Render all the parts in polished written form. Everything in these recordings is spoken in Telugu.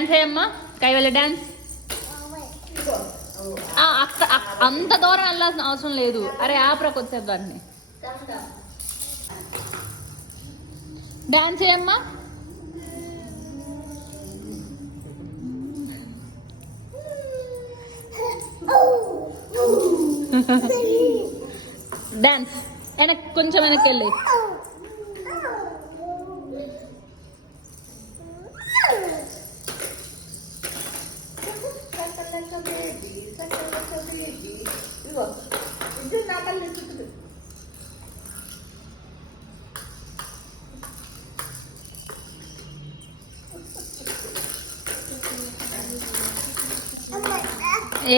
డాన్స్ చేయమ్మా కైవల్య డాన్స్. అంత దూరం వెళ్ళాల్సిన అవసరం లేదు. అరే ఆపరా కొద్దిసేపు దాన్ని. డాన్స్ చేయమ్మా. డాన్స్ వెనక్కి కొంచెం వెనక్కి వెళ్ళి.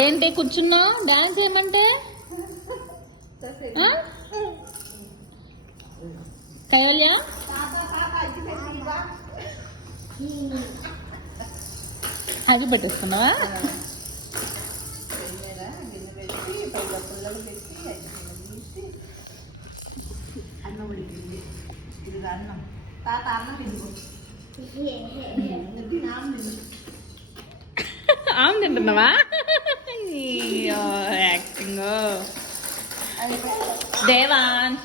ఏంటి కూర్చున్నావు? డాన్స్ ఏమంటే కైవల్య అది పెట్టేస్తున్నావా? ఆమె తింటున్నావా? యాక్టింగ్. దేవాన్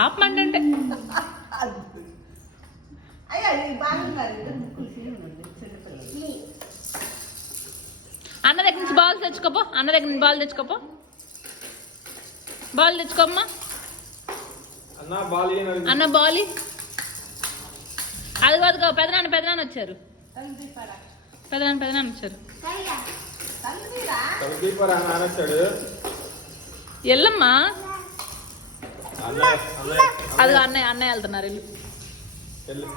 ఆపమంటే అన్న దగ్గర నుంచి బాల్ తెచ్చుకోపో. అన్న దగ్గర నుంచి బాల్ తెచ్చుకోపో. బాల్ తెచ్చుకోమ్మా. అన్న బాల్ అదిగో అదిగో పెదనాన్న వచ్చారు. పెదనాన్న వచ్చారు. ఎల్లమ్మా. అదిగో అన్నయ్య వెళ్తున్నారు. వెళ్ళు.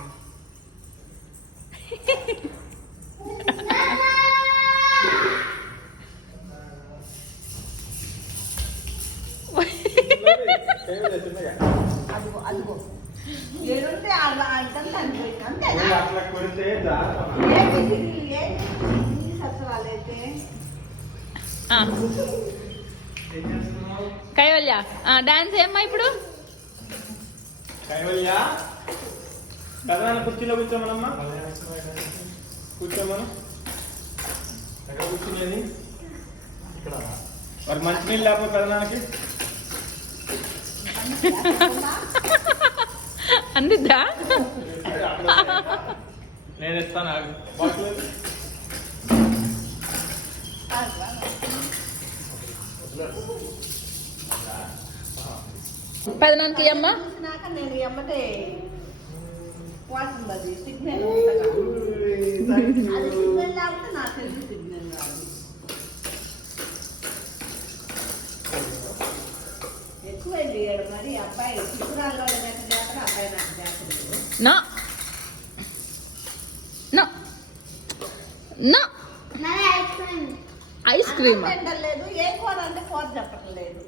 కైవల్య డాన్స్ ఏమ్మా ఇప్పుడు? కైవల్య కుర్చీలో కూర్చోమనమ్మా. కూర్చోమను. ఎక్కడ కూర్చునేది? మరి మంచినీళ్ళు లేకపోతే పెదనానికి అందిద్దా? నేను ఇస్తాను. పెదనానికి అమ్మా. నేను ఎమ్మటే వాడుతుంది సిగ్నల్. సిగ్నల్ లేకపోతే నాకు తెలిసి సిగ్నల్ రాదు. ఎక్కువ వెళ్ళాడు మరి అబ్బాయి చిత్రాల్లో జాతర అబ్బాయి నాకు జాతర. No no no ice cream లేదు. ఏ కూర అంటే కూర చెప్పటం లేదు.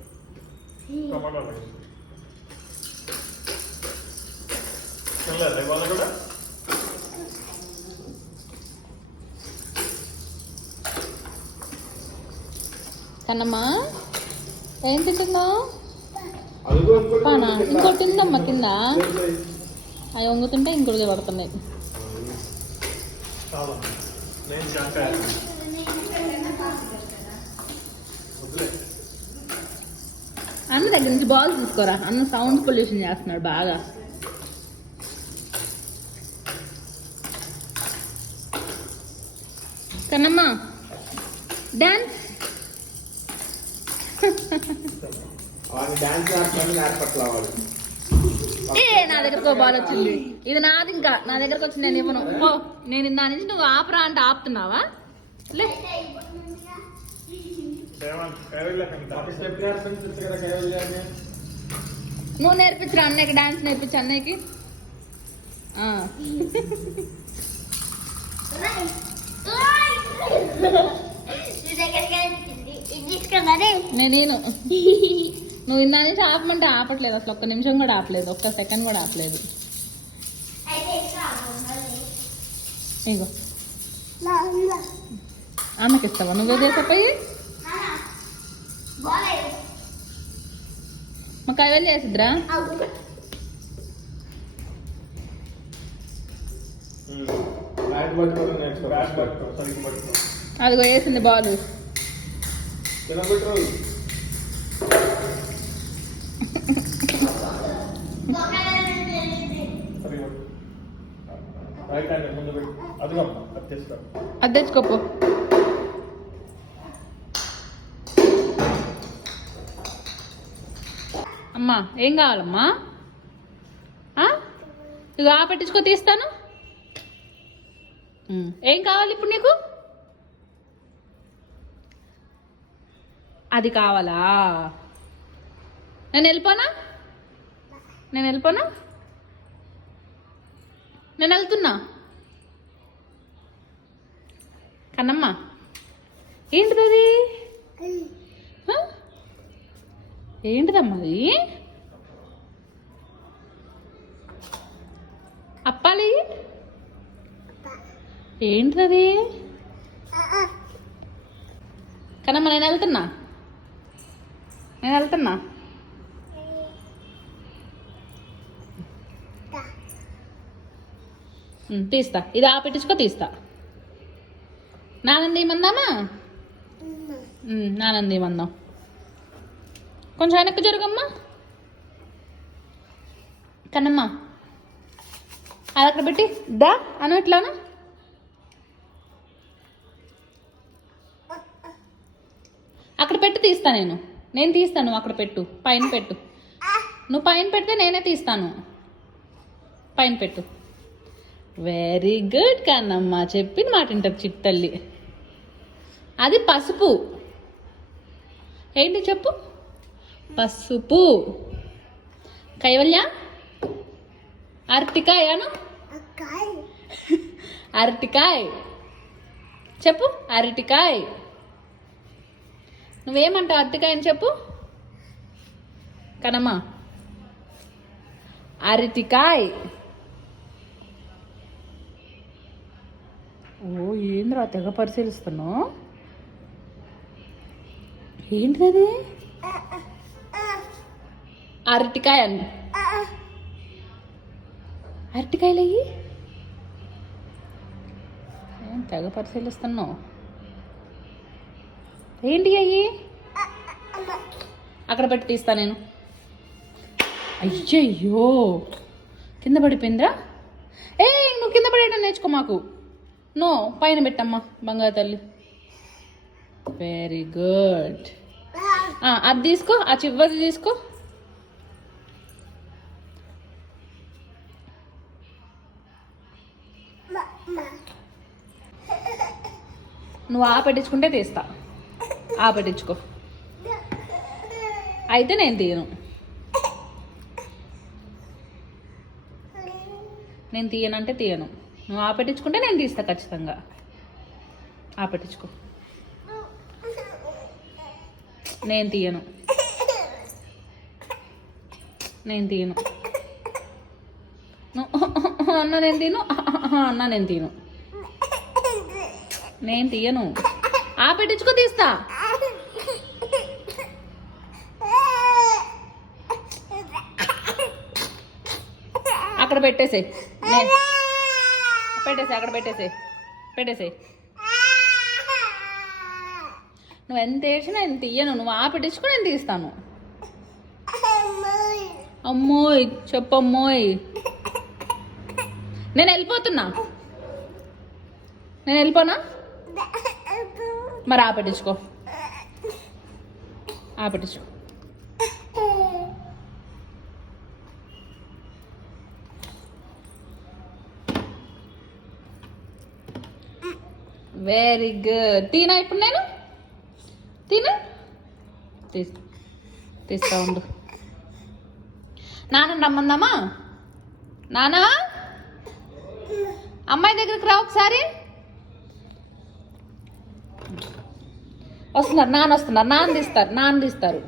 కన్నమ్మా ఏం తింటున్నావు? పానా ఇంకోటి తిందమ్మా. కింద అవి వంగుతుంటే ఇంకోటి పడుతున్నాయి. అన్న దగ్గర నుంచి బాల్ తీసుకోరా. అన్న సౌండ్ పొల్యూషన్ చేస్తున్నాడు బాగా. కన్నమ్మా డాన్స్. నా దగ్గరకు బాల్ వచ్చింది. ఇది నాది. ఇంకా నా దగ్గరకు వచ్చింది. నేను ఇవ్వను. ఓ నేను ఇందా నుంచి నువ్వు ఆపరా అంటే ఆపుతున్నావా? లే నువ్వు నేర్పించరా అన్నయ్యకి. డాన్స్ నేర్పించు అన్నయ్యకి. నేను నువ్వు ఇందా నుంచి ఆపమంటే ఆపట్లేదు. అసలు ఒక్క నిమిషం కూడా ఆపలేదు. ఒక్క సెకండ్ కూడా ఆపలేదు. ఇగో అన్నకి ఇస్తావా? నువ్వే చేసపోయి మా కైవల్ చేసిద్రా బ్యాట్ పట్టుకోవడం నేర్చుకో. బ్యాట్ పట్టుకో, సరిగ్గా పట్టుకో. అదిగో వేసింది బాలు. తినబెట్టు. సరిగ్గా పట్టు. రైట్ హ్యాండ్ ముందు పెట్టు. అదిగమ్మా, అది తెస్తా. అది తెచ్చుకోపో. అమ్మా ఏం కావాలమ్మా? ఇక పెట్టించుకో తీస్తాను. ఏం కావాలి ఇప్పుడు నీకు? అది కావాలా? నేను వెళ్ళిపోనా? నేను వెళ్ళిపోనా? నేను వెళ్తున్నా. కన్నమ్మా ఏంటిది అది? ఏంటిదమ్మా అది? అప్పాలి ఏంటిది? కన్నమ్మ నేను వెళ్తున్నా. నేను వెళ్తున్నా. తీస్తా. ఇది పెట్టించుకో తీస్తా. నానంది ఏమందామా? నానంది ఏమందాం. కొంచెం వెనక్కి జరుగమ్మా. కన్నమ్మా అది అక్కడ పెట్టి దా అను. ఇట్లానా? అక్కడ పెట్టి తీస్తా. నేను తీస్తాను. అక్కడ పెట్టు, పైన పెట్టు. నువ్వు పైన పెడితే నేనే తీస్తాను. పైన పెట్టు. వెరీ గుడ్ కన్నమ్మ, చెప్పిన మాట వింటారు చిట్టల్లి. అది పసుపు. ఏంటి చెప్పు? పసుపు. కైవల్య అరటికాయను. అరటికాయ చెప్పు. అరటికాయ. నువ్వేమంటావు అరటికాయ అని చెప్పు కనమ్మా. అరటికాయ. ఓ ఏంద్రా తెగ పరిశీలిస్తున్నావు? ఏంటిది? అరటికాయ అండి. అరటికాయలు అయ్యి ఏం తెగ పరిశీలిస్తున్నావు? ఏంటి అయ్యి? అక్కడ పెట్టి తీస్తా నేను. అయ్యయ్యో కింద పడిపోయిందిరా. నువ్వు కింద పడేయడం నేర్చుకో మాకు. నో, పైన పెట్టమ్మా బంగారు తల్లి. Very good. అది తీసుకో. ఆ చివరిది తీసుకో. నువ్వు పెట్టించుకుంటే తీస్తా. పెట్టించుకో. అయితే నేను తీయను. నేను తీయనంటే తీయను. నువ్వు పెట్టించుకుంటే నేను తీస్తా ఖచ్చితంగా. పెట్టించుకో. నేను తీయను. నేను తీయను. అన్న నేను తీను. అన్న నేను తీను. నేను తీయను. పెట్టించుకో తీస్తా. అక్కడ పెట్టేసేయ్. అక్కడ పెట్టేసేయ్. నువ్వు ఎంత ఏడ్చినా నేను తీయను. నువ్వు పెట్టించుకో, నేను తీస్తాను. అమ్మోయ్ చెప్పమ్మోయ్. నేను వెళ్ళిపోతున్నా. నేను వెళ్ళిపోనా? మరి పెట్టించుకో. పెట్టించుకో. Very good. తీనా ఇప్పుడు నేను? తీస్తా ఉండు. నాన్న రమ్మందామా? నానా అమ్మాయి దగ్గరికి రా ఒకసారి. వస్తున్నారు. నాన్న వస్తున్నారు. నాన్న తీస్తారు.